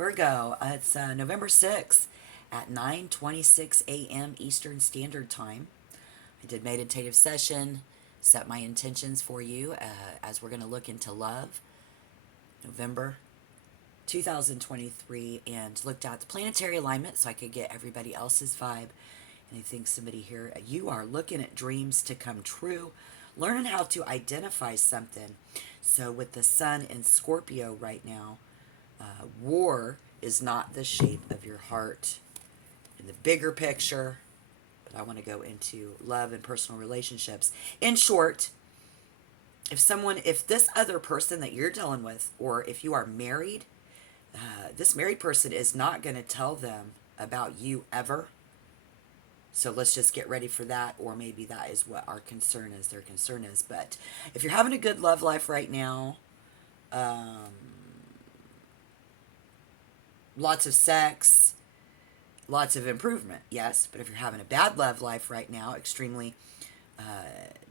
Virgo, it's November 6th at 9:26 a.m. Eastern Standard Time. I did meditative session, set my intentions for you as we're going to look into love, November 2023, and looked at the planetary alignment so I could get everybody else's vibe. And I think somebody here, you are looking at dreams to come true, learning how to identify something. So with the sun in Scorpio right now, war is not the shape of your heart in the bigger picture, but I want to go into love and personal relationships. In short, if this other person that you're dealing with, or if you are married, this married person is not going to tell them about you ever. So let's just get ready for that, or maybe that is what our concern is, their concern is. But if you're having a good love life right now, lots of sex, lots of improvement, yes. But if you're having a bad love life right now, extremely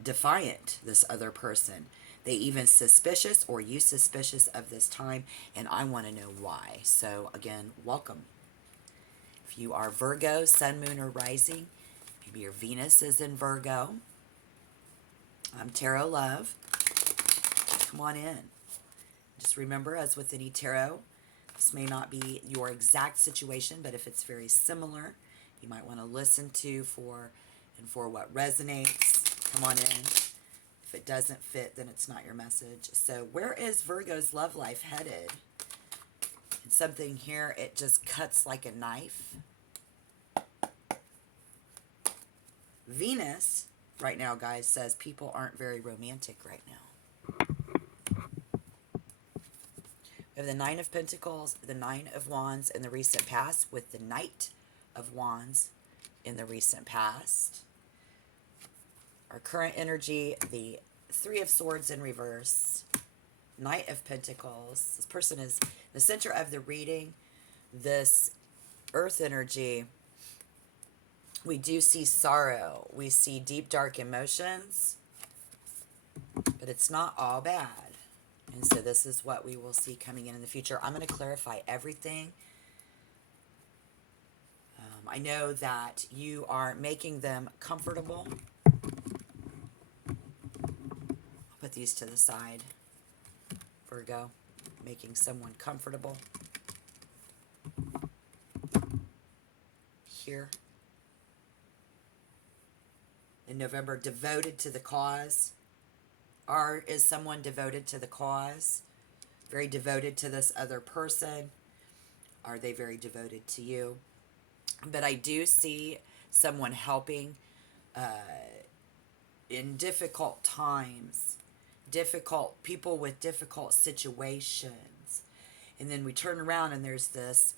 defiant, this other person. They even suspicious, or you suspicious of this time, and I want to know why. So again, welcome. If you are Virgo, sun, moon, or rising, maybe your Venus is in Virgo. I'm Tarot Love. Come on in. Just remember, as with any tarot, this may not be your exact situation, but if it's very similar, you might want to listen to for what resonates. Come on in. If it doesn't fit, then it's not your message. So where is Virgo's love life headed? And something here, it just cuts like a knife. Venus, right now, guys, says people aren't very romantic right now. We have the Nine of Pentacles, the Nine of Wands in the recent past, with the Knight of Wands in the recent past. Our current energy, the Three of Swords in reverse, Knight of Pentacles. This person is the center of the reading. This earth energy, we do see sorrow. We see deep, dark emotions, but it's not all bad. And so this is what we will see coming in the future. I'm going to clarify everything. I know that you are making them comfortable. Put these to the side. Virgo, making someone comfortable. Here. In November, devoted to the cause. Is someone devoted to the cause? Very devoted to this other person? Are they very devoted to you? But I do see someone helping in difficult times. Difficult people with difficult situations. And then we turn around and there's this,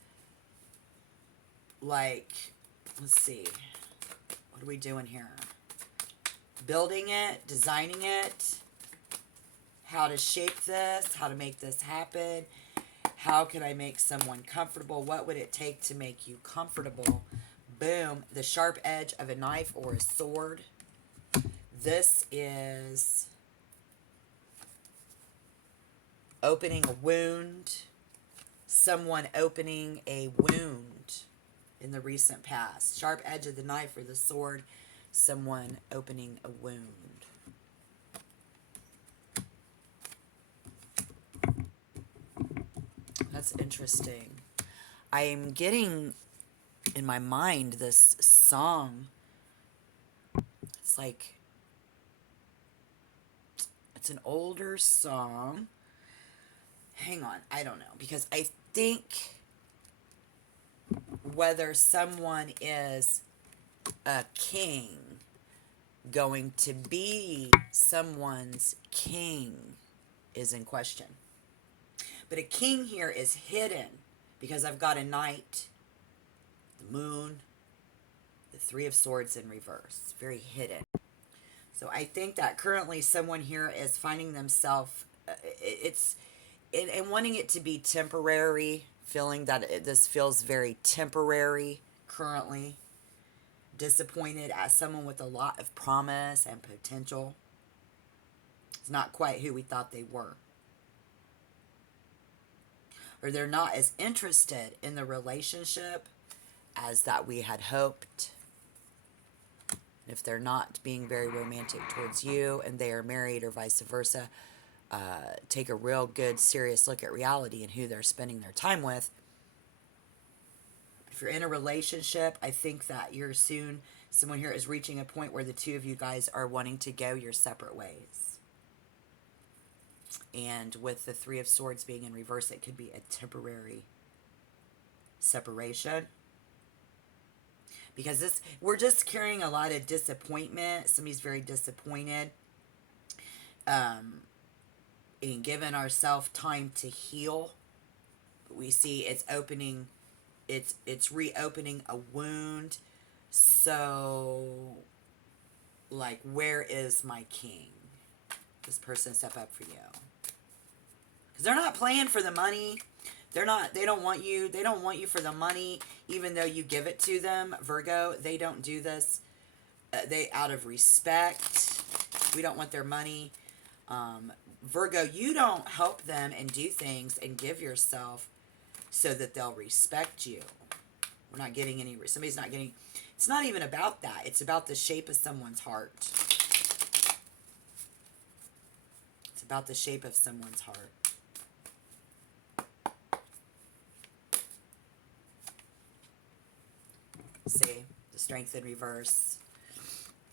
like, let's see. What are we doing here? Building it, designing it, how to shape this, how to make this happen, how can I make someone comfortable, what would it take to make you comfortable? Boom, the sharp edge of a knife or a sword. This is opening a wound, someone opening a wound in the recent past. Sharp edge of the knife or the sword, someone opening a wound. That's interesting. I'm getting in my mind this song. It's like, it's an older song. Hang on, I don't know, because I think whether someone is a king, going to be someone's king, is in question. But a king here is hidden because I've got a knight, the moon, the Three of Swords in reverse. Very hidden. So I think that currently someone here is finding themselves, and wanting it to be temporary, feeling that this feels very temporary currently. Disappointed as someone with a lot of promise and potential. It's not quite who we thought they were. or they're not as interested in the relationship as that we had hoped. If they're not being very romantic towards you and they are married or vice versa, take a real good, serious look at reality and who they're spending their time with. If you're in a relationship, I think that someone here is reaching a point where the two of you guys are wanting to go your separate ways. And with the Three of Swords being in reverse, it could be a temporary separation. Because we're just carrying a lot of disappointment. Somebody's very disappointed. And giving ourselves time to heal. We see it's opening, it's reopening a wound. So, like, where is my king? This person step up for you. Because they're not playing for the money. They don't want you for the money, even though you give it to them. Virgo, they don't do this. Out of respect. We don't want their money. Virgo, you don't help them and do things and give yourself so that they'll respect you. We're not getting any, somebody's not getting, it's not even about that. It's about the shape of someone's heart. It's about the shape of someone's heart. See, the Strength in reverse.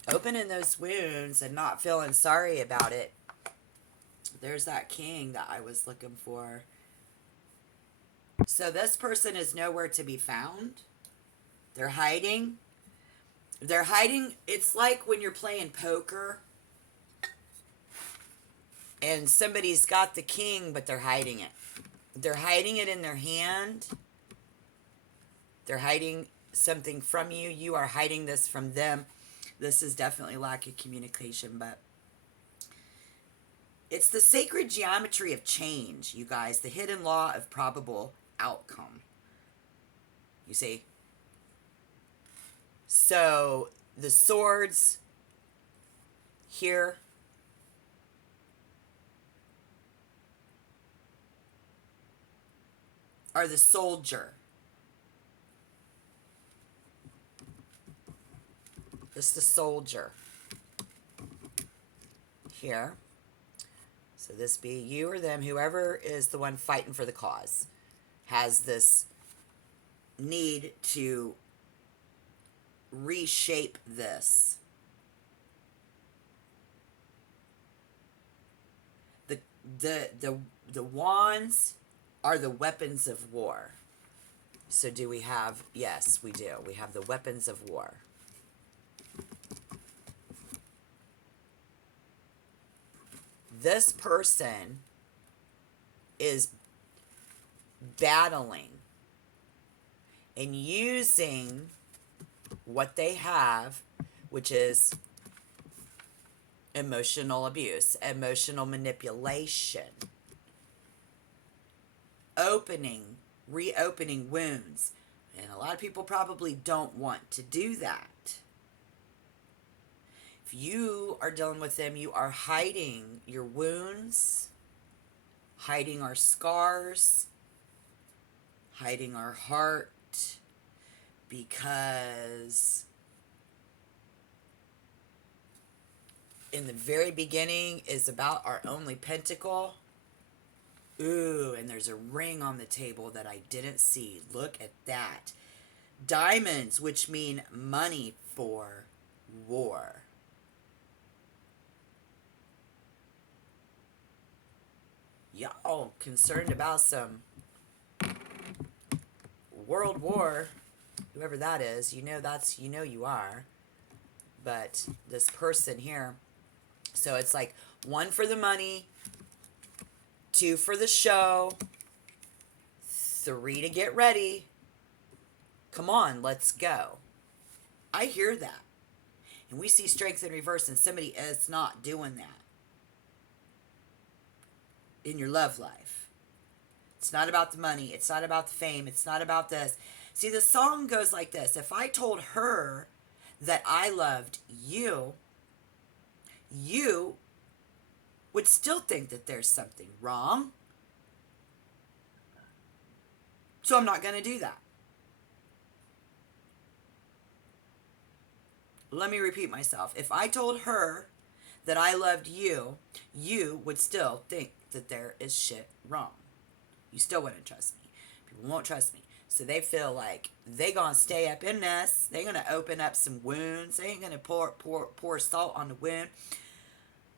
Opening those wounds and not feeling sorry about it. There's that king that I was looking for. So this person is nowhere to be found. They're hiding. They're hiding. It's like when you're playing poker and somebody's got the king, but they're hiding it. They're hiding it in their hand. They're hiding something from you. You are hiding this from them. This is definitely lack of communication, but it's the sacred geometry of change, you guys. The hidden law of probable outcome. You see? So, the swords here are the soldier. This is the soldier. Here. So this be you or them, whoever is the one fighting for the cause, has this need to reshape this. The wands are the weapons of war. So do we have, yes, we do. We have the weapons of war. This person is battling and using what they have, which is emotional abuse, emotional manipulation, reopening wounds. And a lot of people probably don't want to do that. If you are dealing with them, you are hiding your wounds, hiding our scars, hiding our heart, because in the very beginning is about our only pentacle. Ooh, and there's a ring on the table that I didn't see. Look at that. Diamonds, which mean money for war. Y'all concerned about some world war, whoever that is, you know you are. But this person here, so it's like 1 for the money, 2 for the show, 3 to get ready. Come on, let's go. I hear that. And we see strength in reverse, and somebody is not doing that in your love life. It's not about the money. It's not about the fame. It's not about this. See, the song goes like this. If I told her that I loved you, you would still think that there's something wrong. So I'm not going to do that. Let me repeat myself. If I told her that I loved you, you would still think that there is shit wrong. You still wouldn't trust me. People won't trust me. So they feel like they gonna stay up in this. They gonna open up some wounds. They ain't gonna pour salt on the wound,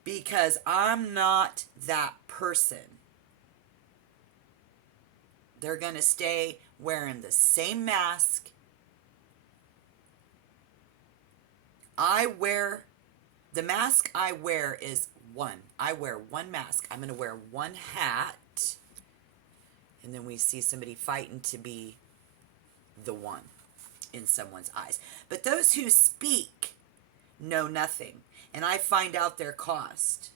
because I'm not that person. They're gonna stay wearing the same mask. The mask I wear is one. I wear one mask. I'm gonna wear one hat. And then we see somebody fighting to be the one in someone's eyes. But those who speak know nothing. And I find out their cost.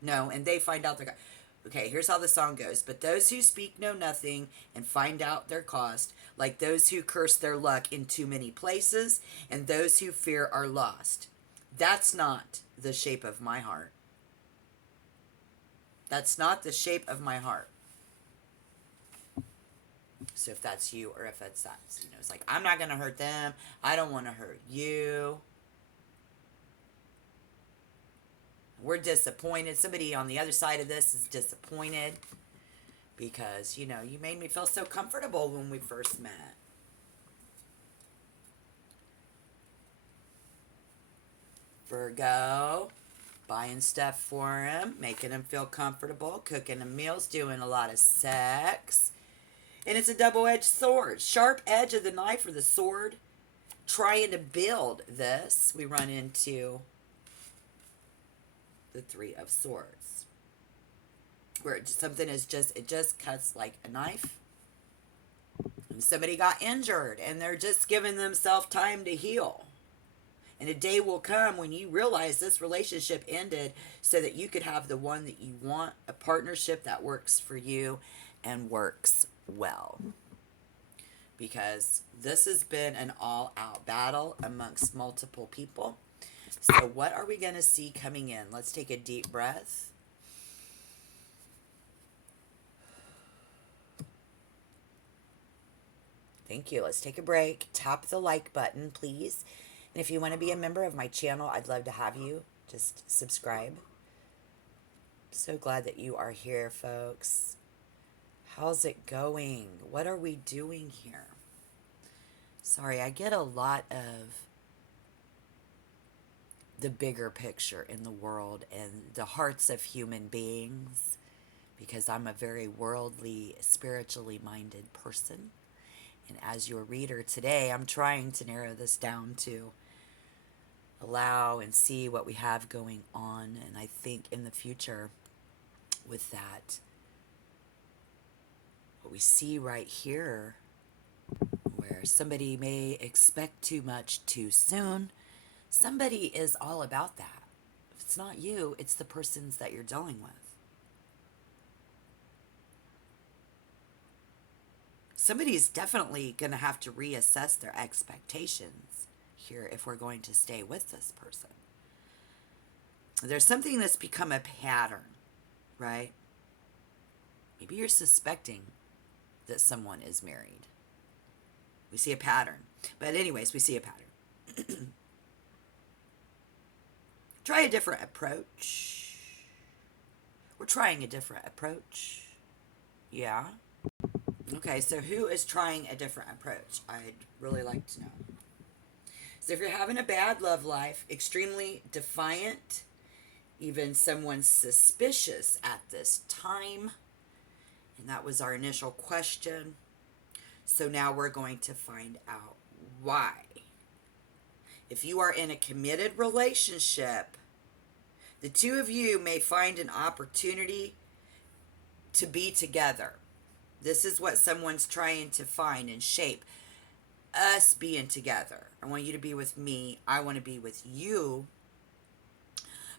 No, and they find out their cost. Okay, here's how the song goes. But those who speak know nothing and find out their cost, like those who curse their luck in too many places, and those who fear are lost. That's not the shape of my heart. That's not the shape of my heart. So if that's you, or if that's that, you know, it's like, I'm not going to hurt them. I don't want to hurt you. We're disappointed. Somebody on the other side of this is disappointed because, you know, you made me feel so comfortable when we first met. Virgo, buying stuff for him, making him feel comfortable, cooking him meals, doing a lot of sex. And it's a double-edged sword. Sharp edge of the knife or the sword. Trying to build this, we run into the Three of Swords. Where something is just, it just cuts like a knife. And somebody got injured and they're just giving themselves time to heal. And a day will come when you realize this relationship ended so that you could have the one that you want, a partnership that works for you and works well. Because this has been an all-out battle amongst multiple people. So what are we going to see coming in? Let's take a deep breath. Thank you. Let's take a break. Tap the like button, please. And if you want to be a member of my channel, I'd love to have you. Just subscribe. So glad that you are here, folks. How's it going? What are we doing here? Sorry, I get a lot of the bigger picture in the world and the hearts of human beings because I'm a very worldly, spiritually minded person. And as your reader today, I'm trying to narrow this down to allow and see what we have going on. And I think in the future with that, what we see right here, where somebody may expect too much too soon, somebody is all about that. If it's not you, it's the persons that you're dealing with. Somebody's definitely going to have to reassess their expectations here if we're going to stay with this person. There's something that's become a pattern, right? Maybe you're suspecting that someone is married. We see a pattern. But anyways, we see a pattern. Try a different approach. We're trying a different approach. Yeah. Okay, so who is trying a different approach? I'd really like to know. So if you're having a bad love life, extremely defiant, even someone suspicious at this time, and that was our initial question. So now we're going to find out why. If you are in a committed relationship, the two of you may find an opportunity to be together. This is what someone's trying to find and shape. Us being together. I want you to be with me. I want to be with you.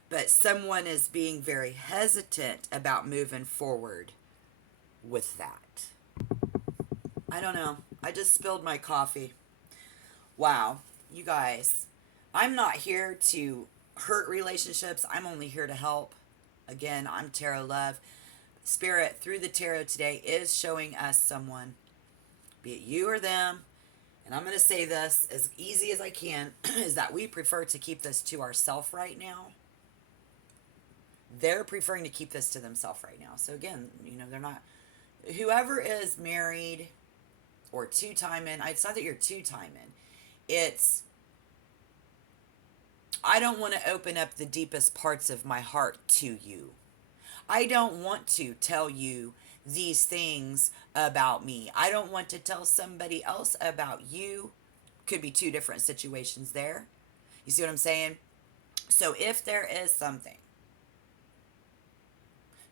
But someone is being very hesitant about moving forward with that. I don't know. I just spilled my coffee. Wow. You guys, I'm not here to hurt relationships. I'm only here to help. Again, I'm Tarot Love. Spirit, through the tarot today, is showing us someone be it you or them, and I'm going to say this as easy as I can, is that we prefer to keep this to ourselves right now. They're preferring to keep this to themselves right now. So again, they're not, whoever is married or two-timing, it's not that you're two-timing. It's, I don't want to open up the deepest parts of my heart to you. I don't want to tell you these things about me. I don't want to tell somebody else about you. Could be two different situations there. You see what I'm saying? So if there is something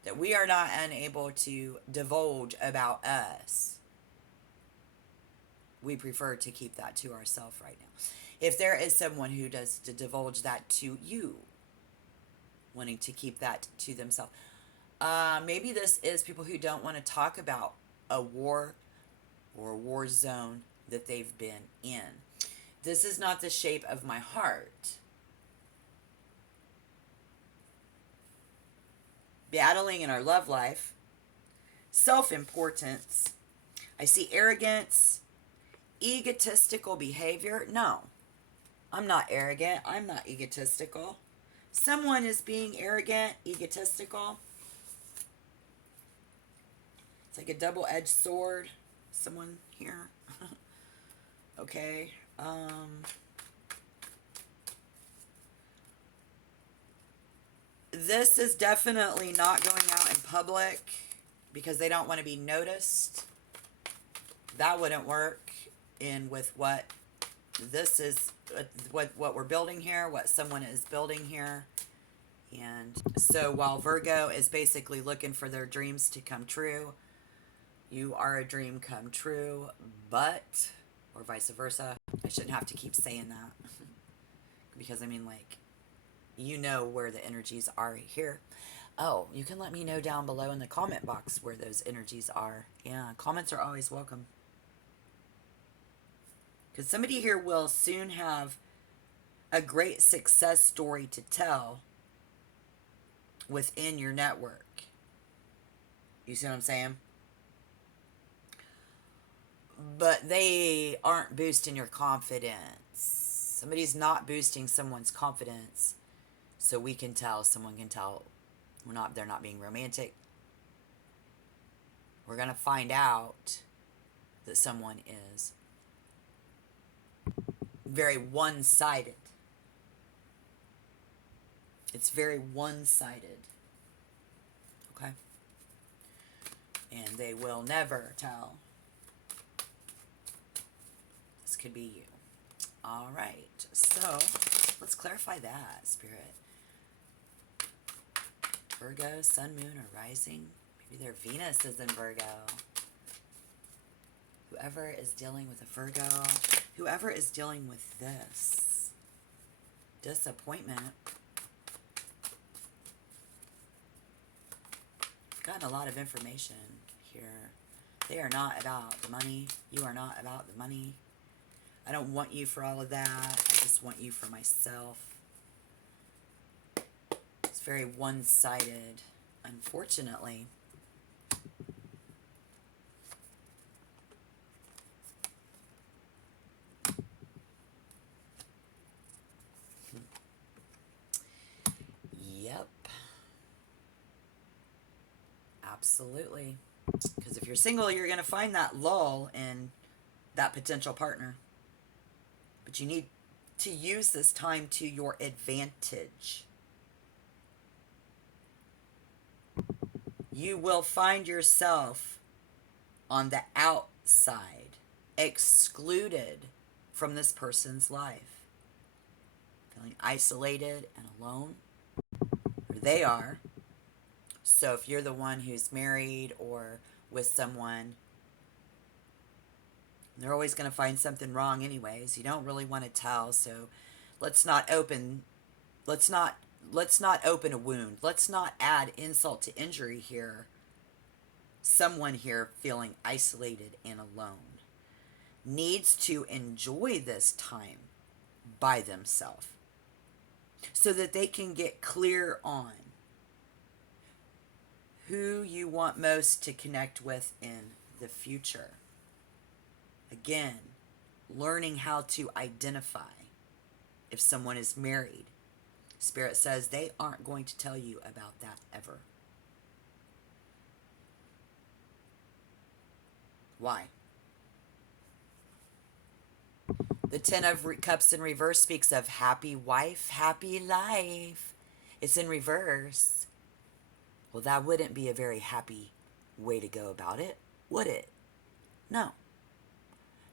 that we are not unable to divulge about us, we prefer to keep that to ourselves right now. If there is someone who does to divulge that to you, wanting to keep that to themselves, maybe this is people who don't want to talk about a war or a war zone that they've been in. This is not the shape of my heart. Battling in our love life, self-importance. I see arrogance, egotistical behavior. No, I'm not arrogant. I'm not egotistical. Someone is being arrogant, egotistical. It's like a double-edged sword. Someone here. Okay. This is definitely not going out in public because they don't want to be noticed. That wouldn't work in with what this is, what we're building here, what someone is building here. And so while Virgo is basically looking for their dreams to come true, you are a dream come true, but, or vice versa. I shouldn't have to keep saying that because you know where the energies are here. Oh, you can let me know down below in the comment box where those energies are. Yeah, comments are always welcome. Because somebody here will soon have a great success story to tell within your network. You see what I'm saying? But they aren't boosting your confidence. Somebody's not boosting someone's confidence, so we can tell, someone can tell they're not being romantic. We're going to find out that someone is very one-sided. It's very one-sided. Okay? And they will never tell. This could be you. All right. So, let's clarify that, Spirit. Virgo, Sun, Moon, or Rising. Maybe their Venus is in Virgo. Whoever is dealing with a Virgo, whoever is dealing with this disappointment, gotten a lot of information here. They are not about the money. You are not about the money. I don't want you for all of that. I just want you for myself. It's very one-sided, unfortunately. Yep. Absolutely. Because if you're single, you're going to find that lull in that potential partner. But you need to use this time to your advantage. You will find yourself on the outside, excluded from this person's life. Feeling isolated and alone. Or they are. So if you're the one who's married or with someone, they're always going to find something wrong anyways. You don't really want to tell, so let's not open a wound. Let's not add insult to injury here. Someone here feeling isolated and alone needs to enjoy this time by themselves so that they can get clear on who you want most to connect with in the future. Again, learning how to identify if someone is married. Spirit says they aren't going to tell you about that ever. Why? The Ten of Cups in reverse speaks of happy wife, happy life. It's in reverse. Well, that wouldn't be a very happy way to go about it, would it? No.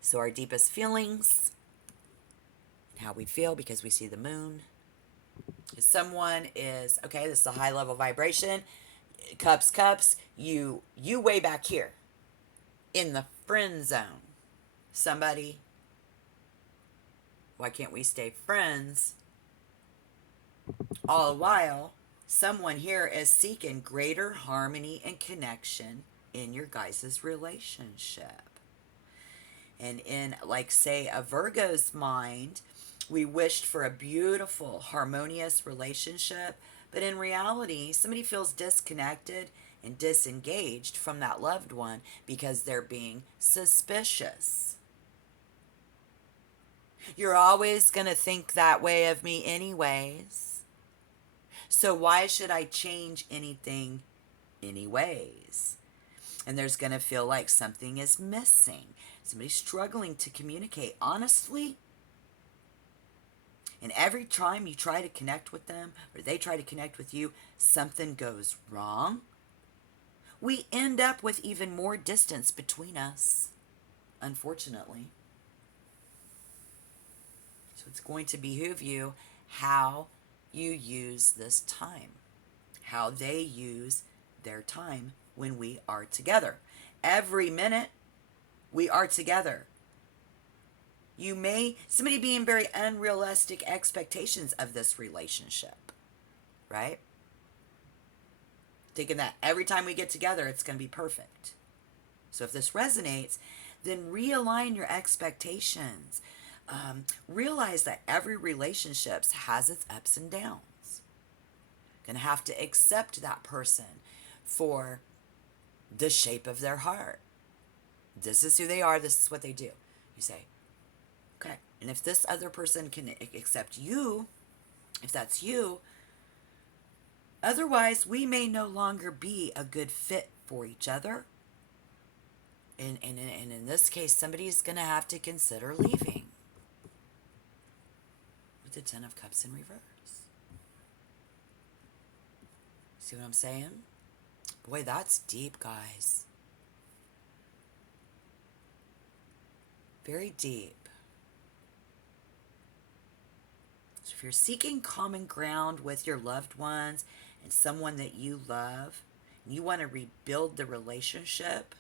So our deepest feelings, how we feel because we see the moon. If someone is, okay, this is a high level vibration, cups, you way back here in the friend zone. Somebody, why can't we stay friends? All the while, someone here is seeking greater harmony and connection in your guys' relationship. And in, like, say, a Virgo's mind, we wished for a beautiful, harmonious relationship, but in reality, somebody feels disconnected and disengaged from that loved one because they're being suspicious. You're always going to think that way of me anyways. So why should I change anything anyways? And there's going to feel like something is missing. Somebody's struggling to communicate honestly. And every time you try to connect with them or they try to connect with you, something goes wrong. We end up with even more distance between us, unfortunately. So it's going to behoove you how you use this time, how they use their time when we are together. Every minute we are together. Somebody being very unrealistic expectations of this relationship, right? Thinking that every time we get together, it's going to be perfect. So if this resonates, then realign your expectations. Realize that every relationship has its ups and downs. Going to have to accept that person for the shape of their heart. This is who they are. This is what they do. You say, okay. And if this other person can accept you, if that's you, otherwise we may no longer be a good fit for each other. And in this case, somebody's going to have to consider leaving. With the Ten of Cups in reverse. See what I'm saying? Boy, that's deep, guys. Very deep. So if you're seeking common ground with your loved ones and someone that you love, and you want to rebuild the relationship,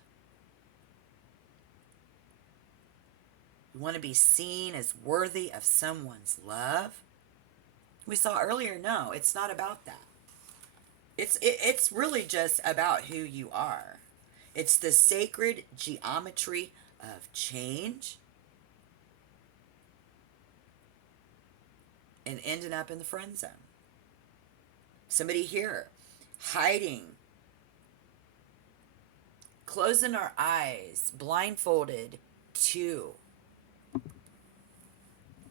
you want to be seen as worthy of someone's love. We saw earlier, no, it's not about that. It's really just about who you are. It's the sacred geometry of change and ending up in the friend zone. Somebody here hiding, closing our eyes, blindfolded to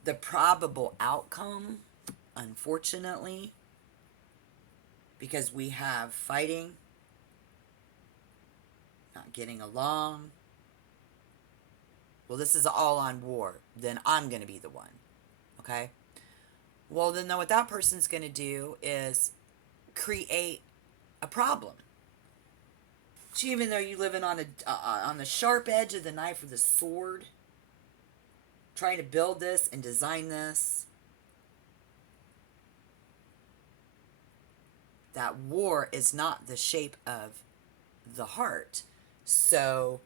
the probable outcome, unfortunately, because we have fighting, not getting along. Well, this is all on war. Then I'm going to be the one. Okay? Well, then what that person's going to do is create a problem. So even though you're living on the sharp edge of the knife or the sword, trying to build this and design this, that war is not the shape of the heart. So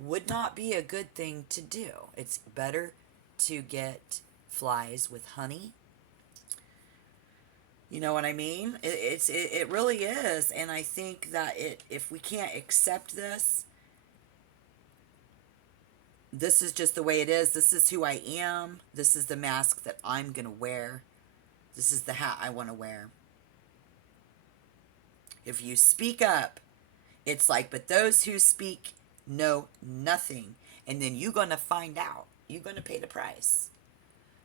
would not be a good thing to do. It's better to get flies with honey. You know what I mean? It really is. And I think that if we can't accept this, this is just the way it is. This is who I am. This is the mask that I'm going to wear. This is the hat I want to wear. If you speak up, it's like, but those who speak know nothing, And then you're going to find out. You're going to pay the price.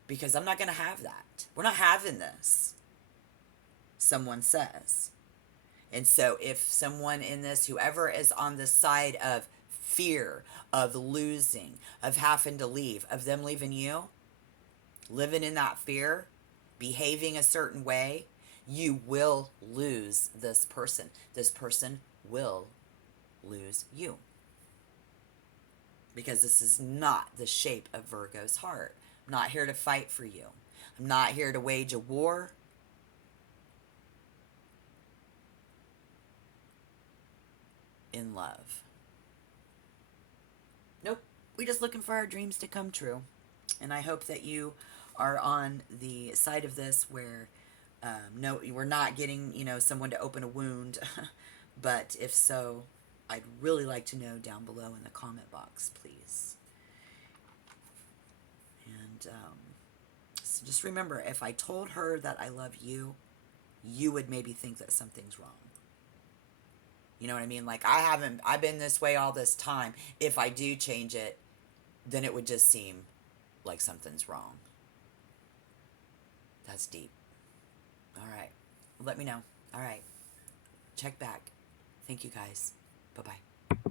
Because I'm not going to have that. We're not having this, someone says. And so if someone in this, whoever is on the side of fear, of losing, of having to leave, of them leaving you, living in that fear, behaving a certain way, you will lose this person. This person will lose you. Because this is not the shape of Virgo's heart. I'm not here to fight for you. I'm not here to wage a war. In love. Nope. We're just looking for our dreams to come true. And I hope that you are on the side of this where no, we're not getting, someone to open a wound. But if so, I'd really like to know down below in the comment box, please. And so just remember, if I told her that I love you, you would maybe think that something's wrong. You know what I mean? Like, I've been this way all this time. If I do change it, then it would just seem like something's wrong. That's deep. All right. Let me know. All right. Check back. Thank you, guys. Bye-bye.